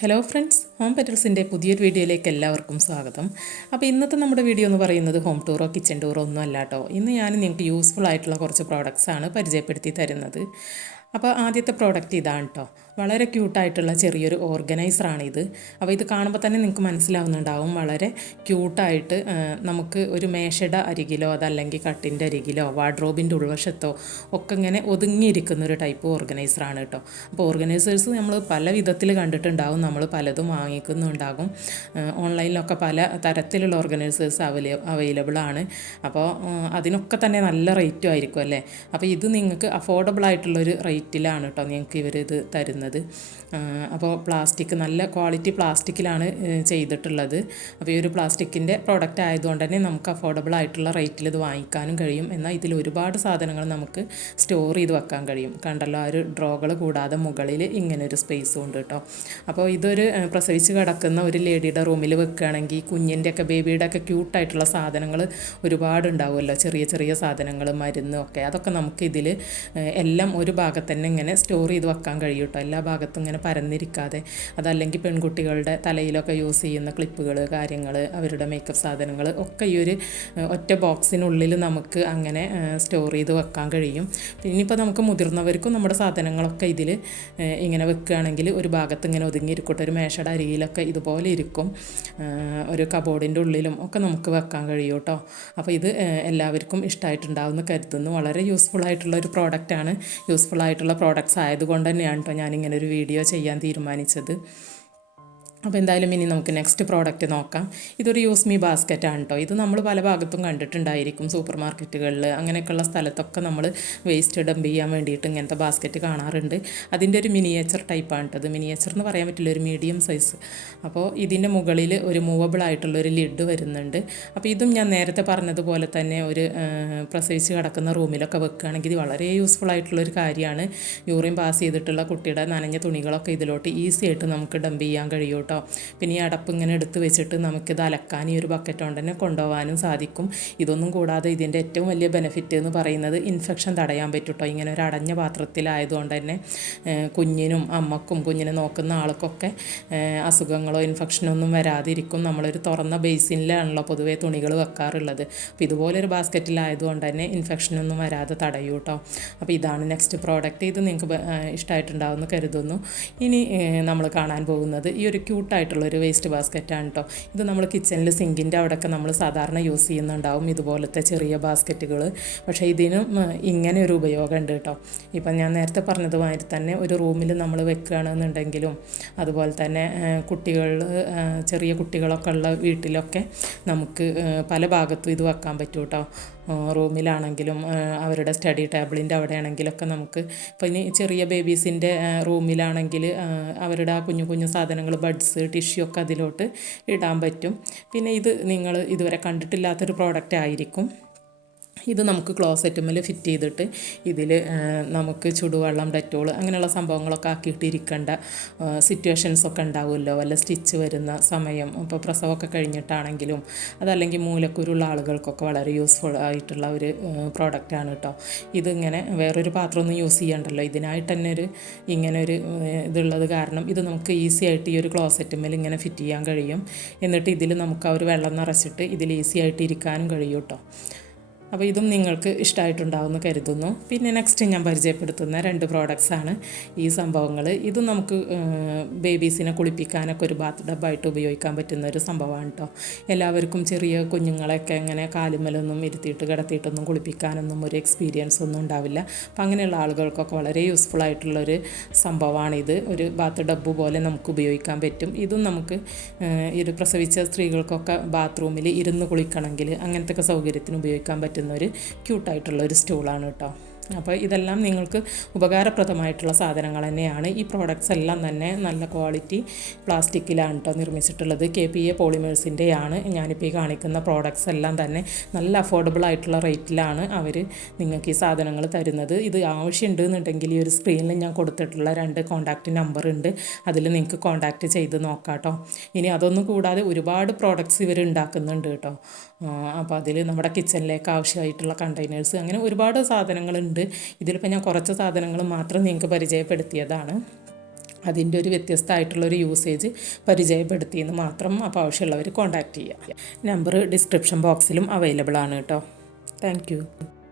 Hello friends home പെറ്റൽസിന്റെ പുതിയൊരു വീഡിയോയിലേക്ക് എല്ലാവർക്കും സ്വാഗതം. അപ്പോൾ ഇന്നത്തെ നമ്മുടെ വീഡിയോ എന്ന് പറയുന്നത് ഹോം ടൂറോ കിച്ചൺ ടൂറോ ഒന്നും അല്ല കേട്ടോ. ഇന്ന് ഞാൻ നിങ്ങൾക്ക് യൂസ്ഫുൾ ആയിട്ടുള്ള കുറച്ച് പ്രോഡക്റ്റ്സ് ആണ് പരിചയപ്പെടുത്തി തരുന്നത്. അപ്പോൾ ആദ്യത്തെ പ്രോഡക്റ്റ് ഇതാണ് കേട്ടോ വളരെ ക്യൂട്ടായിട്ടുള്ള ചെറിയൊരു ഓർഗനൈസറാണ് ഇത്. അപ്പോൾ ഇത് കാണുമ്പോൾ തന്നെ നിങ്ങൾക്ക് മനസ്സിലാവുന്നുണ്ടാവും. വളരെ ക്യൂട്ടായിട്ട് നമുക്ക് ഒരു മേശയുടെ അരികിലോ അതല്ലെങ്കിൽ കട്ടിന്റെ അരികിലോ വാർഡ്രോബിന്റെ ഉൾവശത്തോ ഒക്കെ ഇങ്ങനെ ഒതുങ്ങിയിരിക്കുന്ന ഒരു ടൈപ്പ് ഓർഗനൈസറാണ് കേട്ടോ അപ്പോൾ ഓർഗനൈസേഴ്സ് നമ്മൾ പല വിധത്തിൽ കണ്ടിട്ടുണ്ടാവും. നമ്മൾ പലതും വാങ്ങിക്കുന്നുണ്ടാകും. ഓൺലൈനിലൊക്കെ പല തരത്തിലുള്ള ഓർഗനൈസേഴ്സ് അവൈല അവൈലബിൾ ആണ്. അപ്പോൾ അതിനൊക്കെ തന്നെ നല്ല റേറ്റും ആയിരിക്കും അല്ലേ? അപ്പോൾ ഇത് നിങ്ങൾക്ക് അഫോർഡബിൾ ആയിട്ടുള്ളൊരു റേറ്റിലാണ് കേട്ടോ ഞങ്ങൾക്ക് ഇവർ ഇത് തരുന്നത്. അപ്പോൾ പ്ലാസ്റ്റിക് നല്ല ക്വാളിറ്റി പ്ലാസ്റ്റിക്കിലാണ് ചെയ്തിട്ടുള്ളത്. അപ്പോൾ ഈ ഒരു പ്ലാസ്റ്റിക്കിന്റെ പ്രോഡക്റ്റ് ആയതുകൊണ്ട് തന്നെ നമുക്ക് അഫോർഡബിൾ ആയിട്ടുള്ള റേറ്റിൽ ഇത് വാങ്ങിക്കാനും കഴിയും. എന്നാൽ ഇതിൽ ഒരുപാട് സാധനങ്ങൾ നമുക്ക് സ്റ്റോർ ചെയ്ത് വെക്കാൻ കഴിയും. കണ്ടല്ലോ ആ ഒരു ഡ്രോകൾ കൂടാതെ മുകളിൽ ഇങ്ങനൊരു ഒരു സ്പേസും ഉണ്ട് കേട്ടോ. അപ്പോൾ ഇതൊരു പ്രസവിച്ച് കിടക്കുന്ന ഒരു ലേഡിയുടെ റൂമിൽ വെക്കുകയാണെങ്കിൽ കുഞ്ഞിന്റെ ഒക്കെ ബേബിയുടെ ഒക്കെ ക്യൂട്ടായിട്ടുള്ള സാധനങ്ങൾ ഒരുപാട് ഉണ്ടാവുമല്ലോ ചെറിയ ചെറിയ സാധനങ്ങൾ മരുന്ന് ഒക്കെ അതൊക്കെ നമുക്ക് ഇതിൽ എല്ലാം ഒരു ഭാഗത്ത് തന്നെ ഇങ്ങനെ സ്റ്റോർ ചെയ്ത് വെക്കാൻ കഴിയും കേട്ടോ. എല്ലാ ഭാഗത്തും ഇങ്ങനെ പരന്നിരിക്കാതെ. അതല്ലെങ്കിൽ പെൺകുട്ടികളുടെ തലയിലൊക്കെ യൂസ് ചെയ്യുന്ന ക്ലിപ്പുകൾ കാര്യങ്ങൾ അവരുടെ മേക്കപ്പ് സാധനങ്ങൾ ഒക്കെ ഈ ഒരു ഒറ്റ ബോക്സിനുള്ളിൽ നമുക്ക് അങ്ങനെ സ്റ്റോർ ചെയ്ത് വെക്കാൻ കഴിയും. ഇനിയിപ്പോൾ നമുക്ക് മുതിർന്നവർക്കും നമ്മുടെ സാധനങ്ങളൊക്കെ ഇതിൽ ഇങ്ങനെ വെക്കുകയാണെങ്കിൽ ഒരു ഭാഗത്ത് ഇങ്ങനെ ഒതുങ്ങിയിരിക്കട്ടെ ഒരു മേശയുടെ അരിയിലൊക്കെ ഇതുപോലെ ഇരിക്കും. ഒരു കബോർഡിന്റെ ഉള്ളിലും ഒക്കെ നമുക്ക് വെക്കാൻ കഴിയും കേട്ടോ. അപ്പോൾ ഇത് എല്ലാവർക്കും ഇഷ്ടമായിട്ടുണ്ടാവുമെന്ന് കരുതുന്നു. വളരെ യൂസ്ഫുൾ ആയിട്ടുള്ള ഒരു പ്രോഡക്റ്റാണ് യൂസ്ഫുൾ ആയിട്ടുള്ള പ്രോഡക്റ്റ്സ് ആയതുകൊണ്ട് തന്നെയാണ് കേട്ടോ ഞാനിങ്ങനെ ഒരു വീഡിയോ ചെയ്യാൻ തീരുമാനിച്ചത്. അപ്പോൾ എന്തായാലും ഇനി നമുക്ക് നെക്സ്റ്റ് പ്രോഡക്റ്റ് നോക്കാം. ഇതൊരു യൂസ് മീ ബാസ്ക്കറ്റ് ആണ് കേട്ടോ ഇത് നമ്മൾ പല ഭാഗത്തും കണ്ടിട്ടുണ്ടായിരിക്കും സൂപ്പർ മാർക്കറ്റുകളിൽ അങ്ങനെയൊക്കെയുള്ള സ്ഥലത്തൊക്കെ നമ്മൾ വേസ്റ്റ് ഡംപ് ചെയ്യാൻ വേണ്ടിയിട്ട് ഇങ്ങനത്തെ ബാസ്ക്കറ്റ് കാണാറുണ്ട്. അതിന്റെ ഒരു മിനിയേച്ചർ ടൈപ്പാണ് കേട്ടോ അത് മിനിയേച്ചർ എന്ന് പറയാൻ പറ്റില്ല ഒരു മീഡിയം സൈസ് അപ്പോൾ ഇതിന്റെ മുകളിൽ ഒരു മൂവബിൾ ആയിട്ടുള്ള ഒരു ലിഡ് വരുന്നുണ്ട്. അപ്പോൾ ഇതും ഞാൻ നേരത്തെ പറഞ്ഞതുപോലെ തന്നെ ഒരു പ്രസവിച്ച് കിടക്കുന്ന റൂമിലൊക്കെ വെക്കുകയാണെങ്കിൽ ഇത് വളരെ യൂസ്ഫുൾ ആയിട്ടുള്ള ഒരു കാര്യമാണ്. യൂറിൻ പാസ് ചെയ്തിട്ടുള്ള കുട്ടിയുടെ നനഞ്ഞ തുണികളൊക്കെ ഇതിലോട്ട് ഈസി ആയിട്ട് നമുക്ക് ഡംപ് ചെയ്യാൻ കഴിയും കേട്ടോ. പിന്നെ ഈ അടപ്പ് ഇങ്ങനെ എടുത്ത് വെച്ചിട്ട് നമുക്കിത് അലക്കാൻ ഈ ഒരു ബക്കറ്റ് കൊണ്ട് തന്നെ കൊണ്ടുപോകാനും സാധിക്കും. ഇതൊന്നും കൂടാതെ ഇതിന്റെ ഏറ്റവും വലിയ ബെനിഫിറ്റ് എന്ന് പറയുന്നത് ഇൻഫെക്ഷൻ തടയാൻ പറ്റും ഇങ്ങനെ ഒരു അടഞ്ഞ പാത്രത്തിലായതുകൊണ്ട് തന്നെ കുഞ്ഞിനും അമ്മക്കും കുഞ്ഞിനെ നോക്കുന്ന ആൾക്കൊക്കെ അസുഖങ്ങളോ ഇൻഫെക്ഷനോ ഒന്നും വരാതിരിക്കും. നമ്മളൊരു തുറന്ന ബേസിനിലാണല്ലോ പൊതുവേ തുണികൾ വെക്കാറുള്ളത്. അപ്പോൾ ഇതുപോലൊരു ബാസ്ക്കറ്റിലായതുകൊണ്ട് തന്നെ ഇൻഫെക്ഷനൊന്നും വരാതെ തടയൂ കേട്ടോ. അപ്പോൾ ഇതാണ് നെക്സ്റ്റ് പ്രോഡക്റ്റ് ഇത് നിങ്ങൾക്ക് ഇഷ്ടമായിട്ടുണ്ടാവുമെന്ന് കരുതുന്നു. ഇനി നമ്മൾ കാണാൻ പോകുന്നത് ഈ ഒരു ക്യൂട്ടായിട്ടുള്ള ഒരു വേസ്റ്റ് ബാസ്ക്കറ്റാണ് കേട്ടോ ഇത് നമ്മൾ കിച്ചണിൽ സിങ്കിന്റെ അവിടെയൊക്കെ നമ്മൾ സാധാരണ യൂസ് ചെയ്യുന്നുണ്ടാവും. ഇതുപോലത്തെ ചെറിയ ബാസ്ക്കറ്റുകൾ പക്ഷേ ഇതിനും ഇങ്ങനെ ഒരു ഉപയോഗം ഉണ്ട് കേട്ടോ ഇപ്പം ഞാൻ നേരത്തെ പറഞ്ഞതുമാതിരി തന്നെ ഒരു റൂമിൽ നമ്മൾ വെക്കുകയാണെന്നുണ്ടെങ്കിലും അതുപോലെ തന്നെ കുട്ടികൾ ചെറിയ കുട്ടികളൊക്കെ ഉള്ള വീട്ടിലൊക്കെ നമുക്ക് പല ഭാഗത്തും ഇത് വെക്കാൻ പറ്റും കേട്ടോ റൂമിലാണെങ്കിലും അവരുടെ സ്റ്റഡി ടേബിളിന്റെ അവിടെ ആണെങ്കിലൊക്കെ നമുക്ക് ഇപ്പം ഇനി ചെറിയ ബേബീസിന്റെ റൂമിലാണെങ്കിൽ അവരുടെ ആ കുഞ്ഞു കുഞ്ഞു സാധനങ്ങൾ ബഡ്സ് ടിഷ്യൂ ഒക്കെ അതിലോട്ട് ഇടാൻ പറ്റും. പിന്നെ ഇത് നിങ്ങൾ ഇതുവരെ കണ്ടിട്ടില്ലാത്തൊരു പ്രോഡക്റ്റ് ആയിരിക്കും. ഇത് നമുക്ക് ക്ലോസറ്റുമ്മൽ ഫിറ്റ് ചെയ്തിട്ട് ഇതിൽ നമുക്ക് ചുടുവെള്ളം ഡെറ്റോൾ അങ്ങനെയുള്ള സംഭവങ്ങളൊക്കെ ആക്കിയിട്ട് ഇരിക്കേണ്ട സിറ്റുവേഷൻസ് ഒക്കെ ഉണ്ടാവുമല്ലോ. വല്ല സ്റ്റിച്ച് വരുന്ന സമയം ഇപ്പോൾ പ്രസവമൊക്കെ കഴിഞ്ഞിട്ടാണെങ്കിലും അതല്ലെങ്കിൽ മൂലക്കുരുള്ള ആളുകൾക്കൊക്കെ വളരെ യൂസ്ഫുൾ ആയിട്ടുള്ള ഒരു പ്രോഡക്റ്റാണ് കേട്ടോ ഇതിങ്ങനെ വേറൊരു പാത്രമൊന്നും യൂസ് ചെയ്യണ്ടല്ലോ. ഇതിനായിട്ട് തന്നെ ഒരു ഇങ്ങനെ ഒരു ഇതുള്ളത് കാരണം ഇത് നമുക്ക് ഈസി ആയിട്ട് ഈ ഒരു ക്ലോസറ്റുമ്മൽ ഇങ്ങനെ ഫിറ്റ് ചെയ്യാൻ കഴിയും. എന്നിട്ട് ഇതിൽ നമുക്ക് ആ ഒരു വെള്ളം നിറച്ചിട്ട് ഇതിൽ ഈസി ആയിട്ട് ഇരിക്കാനും കഴിയും കേട്ടോ അപ്പോൾ ഇതും നിങ്ങൾക്ക് ഇഷ്ടമായിട്ടുണ്ടാവുമെന്ന് കരുതുന്നു. പിന്നെ നെക്സ്റ്റ് ഞാൻ പരിചയപ്പെടുത്തുന്ന രണ്ട് പ്രോഡക്റ്റ്സാണ് ഈ സംഭവങ്ങൾ ഇത് നമുക്ക് ബേബീസിനെ കുളിപ്പിക്കാനൊക്കെ ഒരു ബാത്ത് ഡബ്ബായിട്ട് ഉപയോഗിക്കാൻ പറ്റുന്ന ഒരു സംഭവമാണ് കേട്ടോ എല്ലാവർക്കും ചെറിയ കുഞ്ഞുങ്ങളെയൊക്കെ ഇങ്ങനെ കാലുമലൊന്നും ഇരുത്തിയിട്ട് കിടത്തിയിട്ടൊന്നും കുളിപ്പിക്കാനൊന്നും ഒരു എക്സ്പീരിയൻസ് ഒന്നും ഉണ്ടാവില്ല. അപ്പം അങ്ങനെയുള്ള ആളുകൾക്കൊക്കെ വളരെ യൂസ്ഫുൾ ആയിട്ടുള്ളൊരു സംഭവമാണിത് ഒരു ബാത്ത് ഡബ്ബ് പോലെ നമുക്ക് ഉപയോഗിക്കാൻ പറ്റും. ഇതും നമുക്ക് ഒരു പ്രസവിച്ച സ്ത്രീകൾക്കൊക്കെ ബാത്റൂമിൽ ഇരുന്ന് കുളിക്കണമെങ്കിൽ അങ്ങനത്തെ ഒക്കെ സൗകര്യത്തിന് ഉപയോഗിക്കാൻ പറ്റും പറ്റുന്ന ഒരു ക്യൂട്ടായിട്ടുള്ള ഒരു സ്റ്റൂളാണ് കേട്ടോ. അപ്പോൾ ഇതെല്ലാം നിങ്ങൾക്ക് ഉപകാരപ്രദമായിട്ടുള്ള സാധനങ്ങൾ തന്നെയാണ്. ഈ പ്രോഡക്റ്റ്സ് എല്ലാം തന്നെ നല്ല ക്വാളിറ്റി പ്ലാസ്റ്റിക്കിലാണ് കേട്ടോ നിർമ്മിച്ചിട്ടുള്ളത്. കെ പി എ പോളിമേഴ്സിന്റെയാണ് ഞാനിപ്പോൾ ഈ കാണിക്കുന്ന പ്രോഡക്റ്റ്സ് എല്ലാം തന്നെ നല്ല അഫോർഡബിൾ ആയിട്ടുള്ള റേറ്റിലാണ് അവർ നിങ്ങൾക്ക് ഈ സാധനങ്ങൾ തരുന്നത്. ഇത് ആവശ്യമുണ്ടെന്നുണ്ടെങ്കിൽ ഈ ഒരു സ്ക്രീനിൽ ഞാൻ കൊടുത്തിട്ടുള്ള രണ്ട് കോൺടാക്റ്റ് നമ്പർ ഉണ്ട്. അതിൽ നിങ്ങൾക്ക് കോൺടാക്റ്റ് ചെയ്ത് നോക്കാം കേട്ടോ ഇനി അതൊന്നും കൂടാതെ ഒരുപാട് പ്രോഡക്റ്റ്സ് ഇവർ ഉണ്ടാക്കുന്നുണ്ട് കേട്ടോ അപ്പോൾ അതിൽ നമ്മുടെ കിച്ചണിലേക്ക് ആവശ്യമായിട്ടുള്ള കണ്ടെയ്നേഴ്സ് അങ്ങനെ ഒരുപാട് സാധനങ്ങളുണ്ട്. ഇതിലിപ്പോൾ ഞാൻ കുറച്ച് സാധനങ്ങൾ മാത്രം നിങ്ങൾക്ക് പരിചയപ്പെടുത്തിയതാണ്. അതിന്റെ ഒരു വ്യത്യസ്തമായിട്ടുള്ളൊരു യൂസേജ് പരിചയപ്പെടുത്തിയെന്ന് മാത്രം അപ്പോൾ ആവശ്യമുള്ളവർ കോൺടാക്റ്റ് ചെയ്യുക നമ്പർ ഡിസ്ക്രിപ്ഷൻ ബോക്സിലും അവൈലബിൾ ആണ് കേട്ടോ. താങ്ക്